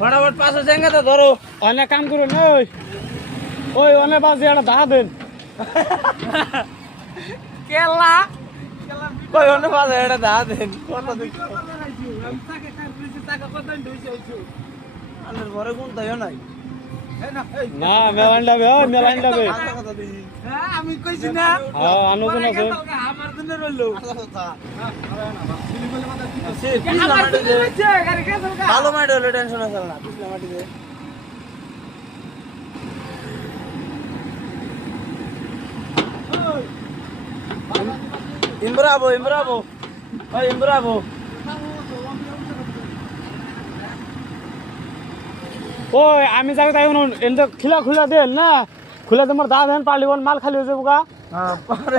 फटाफट पास जाएंगे तो धरो অনেক কাম করুন ওই অনেক বাজে একটা ধা দেন केला कोई होने पास है এটা দা দেন কত দিন আলের ঘরে কোন তাইও নাই না মেলাইন যাবে মেলাইন যাবে আমি কইছি না হ্যাঁ আনোজন আছে আমার জন্য রইলো ভালো মাটি হলে টেনশন আছে না পিছলা মাটিতে Imbravo, imbravo. Ay, imbravo. ওই আমি যাকে তাই এনে খিলা খুলা দেন না খুলে তোমার দা দেন পারলি মাল খালি হয়ে যাবো গা হ্যাঁ পরে